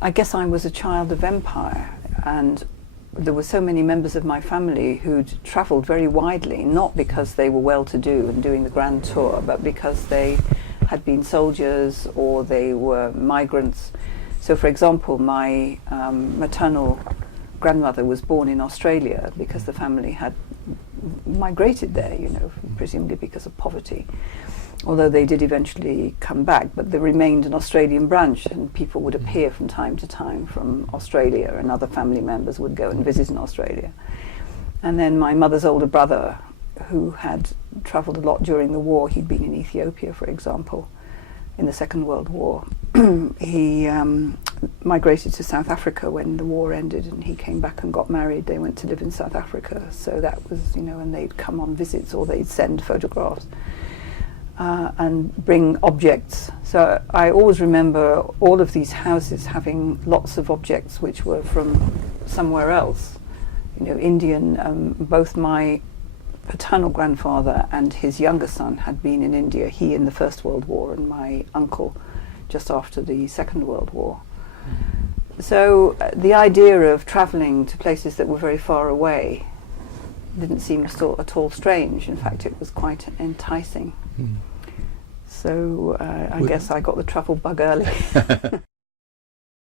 I guess I was a child of empire, and there were so many members of my family who'd travelled very widely, not because they were well-to-do and doing the grand tour, but because they had been soldiers or they were migrants. So, for example, my maternal grandmother was born in Australia because the family had migrated there, you know, presumably because of poverty. Although they did eventually come back, but there remained an Australian branch, and people would appear from time to time from Australia, and other family members would go and visit in Australia. And then my mother's older brother, who had travelled a lot during the war, he'd been in Ethiopia, for example, in the Second World War. He migrated to South Africa when the war ended, and he came back and got married. They went to live in South Africa, so that was, you know, and they'd come on visits or they'd send photographs. And bring objects. So I always remember all of these houses having lots of objects which were from somewhere else. You know, Indian, both my paternal grandfather and his younger son had been in India, he in the First World War and my uncle just after the Second World War. So the idea of travelling to places that were very far away didn't seem at all strange. In fact, it was quite enticing. So I guess I got the travel bug early.